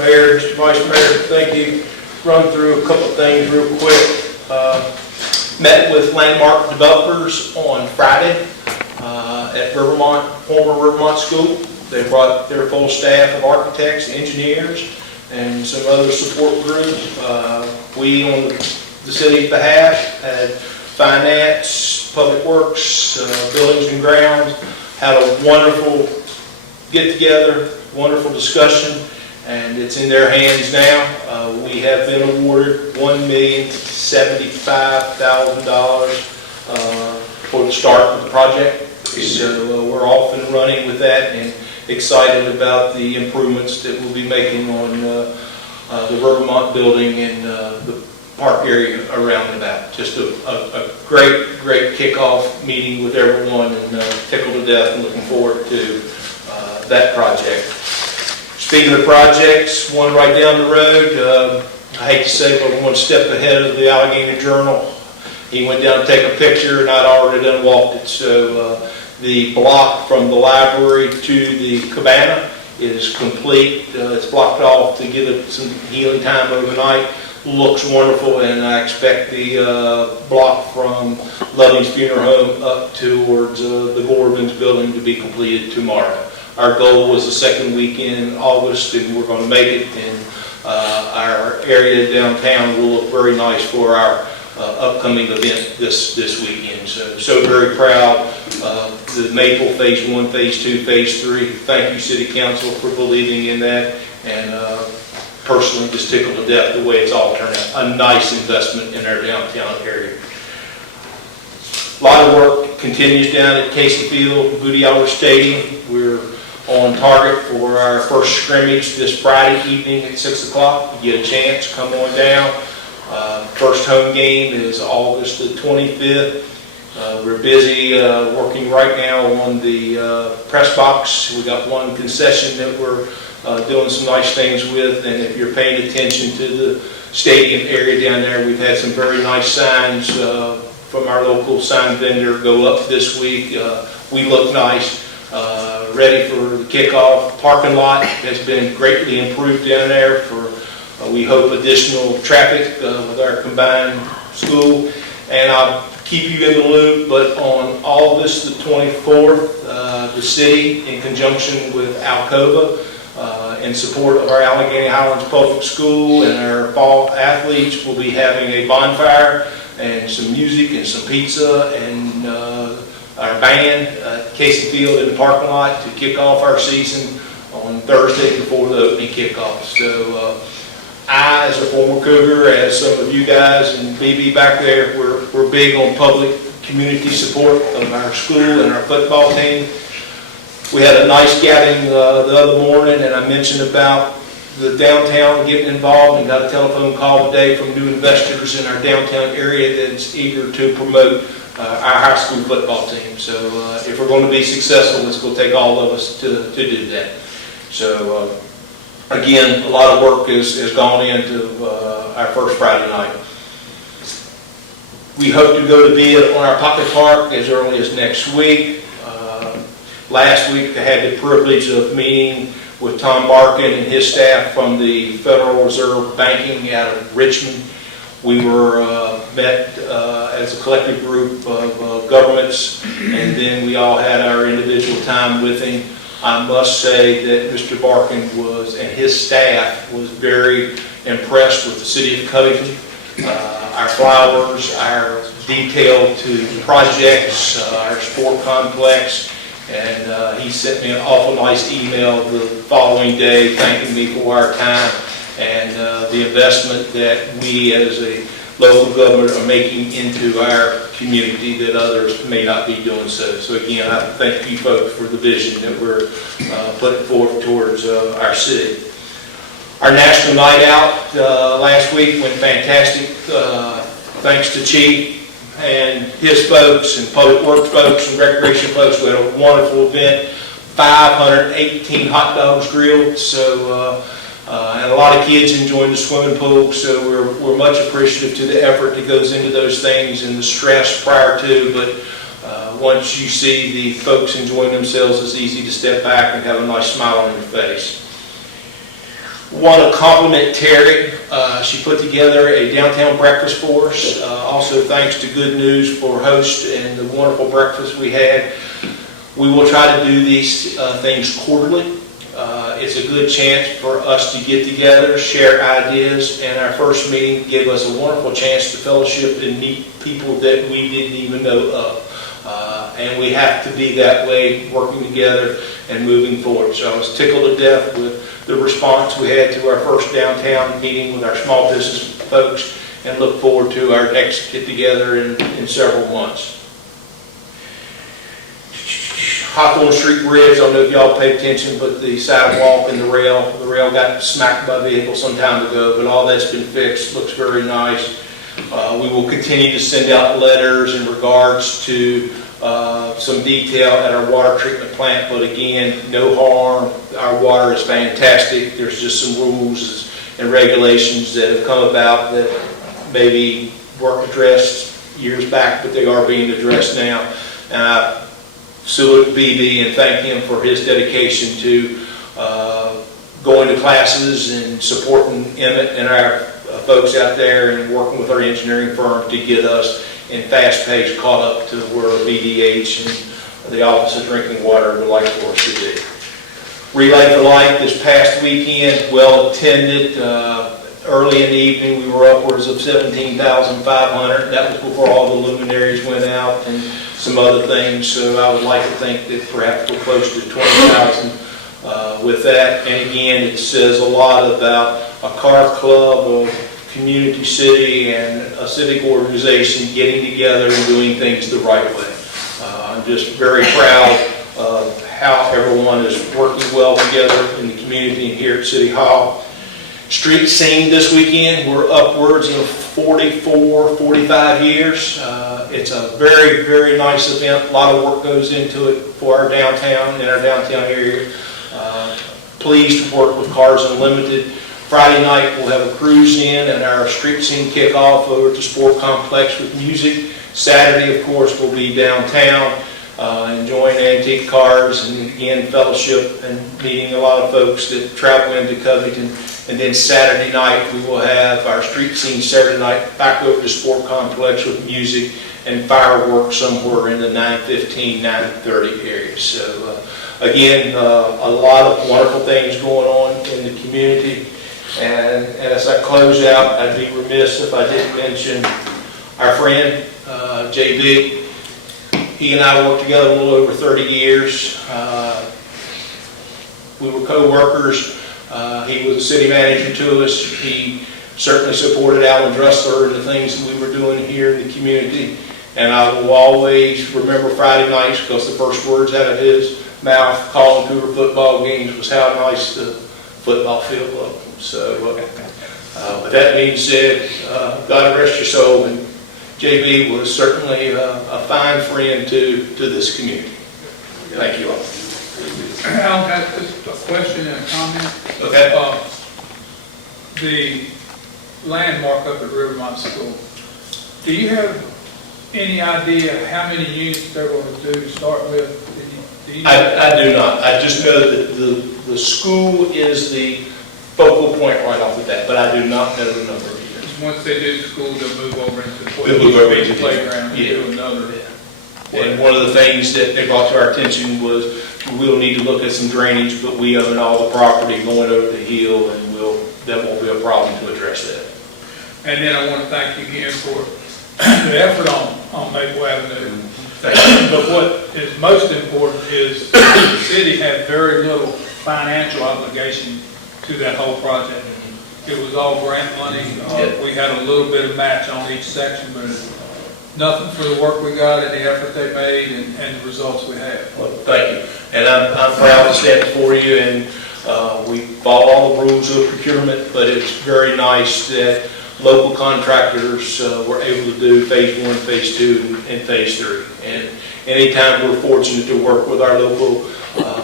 Mayor, Mr. Vice Mayor, thank you. Run through a couple of things real quick. Met with landmark developers on Friday at Rivermont, former Rivermont School. They brought their full staff of architects, engineers, and some other support groups. We, on the city's behalf, had finance, public works, buildings and grounds, had a wonderful get-together, wonderful discussion, and it's in their hands now. We have been awarded $1,075,000 for the start of the project. So we're off and running with that and excited about the improvements that we'll be making on the Rivermont building and the park area around and about. Just a great kickoff meeting with everyone, and tickled to death and looking forward to that project. Speaking of projects, one right down the road, I hate to say, but we're one step ahead of the Allegheny Journal. He went down to take a picture, and I'd already done walked it. So the block from the library to the cabana is complete. It's blocked off to give it some healing time overnight. Looks wonderful, and I expect the block from Loving's Funeral Home up towards the Gorban's building to be completed tomorrow. Our goal was the second weekend in August, and we're going to make it, and our area downtown will look very nice for our upcoming event this weekend. So very proud of the Maple Phase 1, Phase 2, Phase 3. Thank you, City Council, for believing in that, and personally just tickled to death the way it's all turned out. A nice investment in our downtown area. A lot of work continues down at Casey Field, Booty Aller Stadium. We're on target for our first scrimmage this Friday evening at 6 o'clock. You get a chance, come on down. First home game is August the 25th. We're busy working right now on the press box. We got one concession that we're doing some nice things with, and if you're paying attention to the stadium area down there, we've had some very nice signs from our local sign vendor go up this week. We look nice, ready for the kickoff. Parking lot has been greatly improved down there for, we hope, additional traffic with our combined school. And I'll keep you in the loop, but on August the 24th, the city, in conjunction with Alcova, in support of our Allegheny Highlands Public School and our fall athletes, will be having a bonfire and some music and some pizza and our band at Casey Field in the parking lot to kick off our season on Thursday before the opening kickoff. So I, as a former Cougar, as some of you guys and BB back there, we're big on public community support of our school and our football team. We had a nice gathering the other morning, and I mentioned about the downtown getting involved, and got a telephone call today from new investors in our downtown area that's eager to promote our high school football team. So if we're going to be successful, it's going to take all of us to do that. So again, a lot of work has gone into our first Friday night. We hope to go to bid on our pocket park as early as next week. Last week I had the privilege of meeting with Tom Barkin and his staff from the Federal Reserve Banking out of Richmond. We were met as a collective group of governments, and then we all had our individual time with him. I must say that Mr. Barkin and his staff was very impressed with the city of Covington. Our flowers, our detail to the projects, our sport complex, and he sent me an awful nice email the following day thanking me for our time and the investment that we as a local government are making into our community that others may not be doing so. So again, I thank you folks for the vision that we're putting forth towards our city. Our National Night Out last week went fantastic. Thanks to Chief and his folks and public works folks and recreation folks. We had a wonderful event, 518 hot dogs grilled, so and a lot of kids enjoying the swimming pool, so we're much appreciative to the effort that goes into those things and the stress prior to, but once you see the folks enjoying themselves, it's easy to step back and have a nice smile on your face. Want to compliment Terry. She put together a downtown breakfast for us. Also thanks to Good News for host and the wonderful breakfast we had. We will try to do these things quarterly. It's a good chance for us to get together, share ideas, and our first meeting gave us a wonderful chance to fellowship and meet people that we didn't even know of. And we have to be that way, working together and moving forward. So I was tickled to death with the response we had to our first downtown meeting with our small business folks, and look forward to our next get together in several months. Hawthorne Street Bridge, I don't know if y'all paid attention, but the sidewalk and the rail got smacked by a vehicle some time ago, but all that's been fixed, looks very nice. We will continue to send out letters in regards to some detail at our water treatment plant, but again, no harm. Our water is fantastic. There's just some rules and regulations that have come about that maybe weren't addressed years back, but they are being addressed now. And I salute BB and thank him for his dedication to going to classes and supporting Emmett and our folks out there and working with our engineering firm to get us in fast pace caught up to where BDH and the Office of Drinking Water would like for us to be. Relay for Life this past weekend, well attended. Early in the evening we were upwards of 17,500. That was before all the luminaries went out and some other things. So I would like to think that perhaps we're close to 20,000 with that. And again, it says a lot about a car club, a community city, and a civic organization getting together and doing things the right way. I'm just very proud of how everyone is working well together in the community and here at City Hall. Street scene this weekend, we're upwards of 44, 45 years. It's a very, very nice event. A lot of work goes into it for our downtown and our downtown area. Pleased to work with Cars Unlimited. Friday night we'll have a cruise in and our street scene kickoff over to Sport Complex with music. Saturday, of course, we'll be downtown enjoying antique cars and again fellowship and meeting a lot of folks that travel into Covington. And then Saturday night we will have our street scene Saturday night back over to Sport Complex with music and fireworks somewhere in the 9:15, 9:30 area. So again, a lot of wonderful things going on in the community. And as I close out, I'd be remiss if I didn't mention our friend, JB. He and I worked together a little over 30 years. We were co-workers. He was a city manager to us. He certainly supported Alan Dressler and the things that we were doing here in the community. And I will always remember Friday nights because the first words out of his mouth calling to our football games was how nice the football field looked. So with that being said, God rest your soul. And JB was certainly a fine friend to this community. Thank you all. I'll have just a question and a comment. Okay. The landmark up at Rivermont School, do you have any idea how many units they're going to do to start with? Do you know? I do not. I just know that the school is the focal point right off the bat, but I do not know the number of units. Once they do school, they'll move over into the playground and do another. Yeah. And one of the things that they brought to our attention was we'll need to look at some drainage, but we own all the property going over the hill, and that won't be a problem to address that. And then I want to thank you again for the effort on Maple Avenue. But what is most important is the city had very little financial obligation to that whole project. It was all grant money. We had a little bit of match on each section, but nothing for the work we got and the effort they made and the results we had. Well, thank you. And I'm proud to stand before you, and we follow all the rules of procurement, but it's very nice that local contractors were able to do phase 1, phase 2, and phase 3. And anytime we're fortunate to work with our local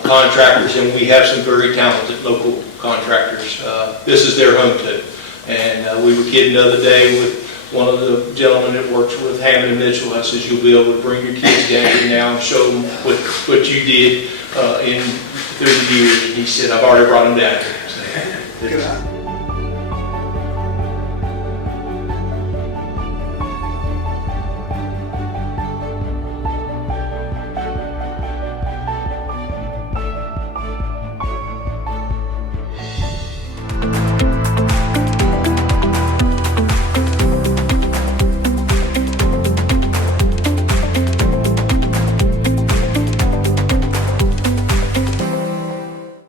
contractors, and we have some very talented local contractors, this is their home too. And we were kidding the other day with one of the gentlemen that works with Hammond and Mitchell. I says, you'll be able to bring your kids down here now and show them what you did through the years. And he said, I've already brought them down here. So Good night.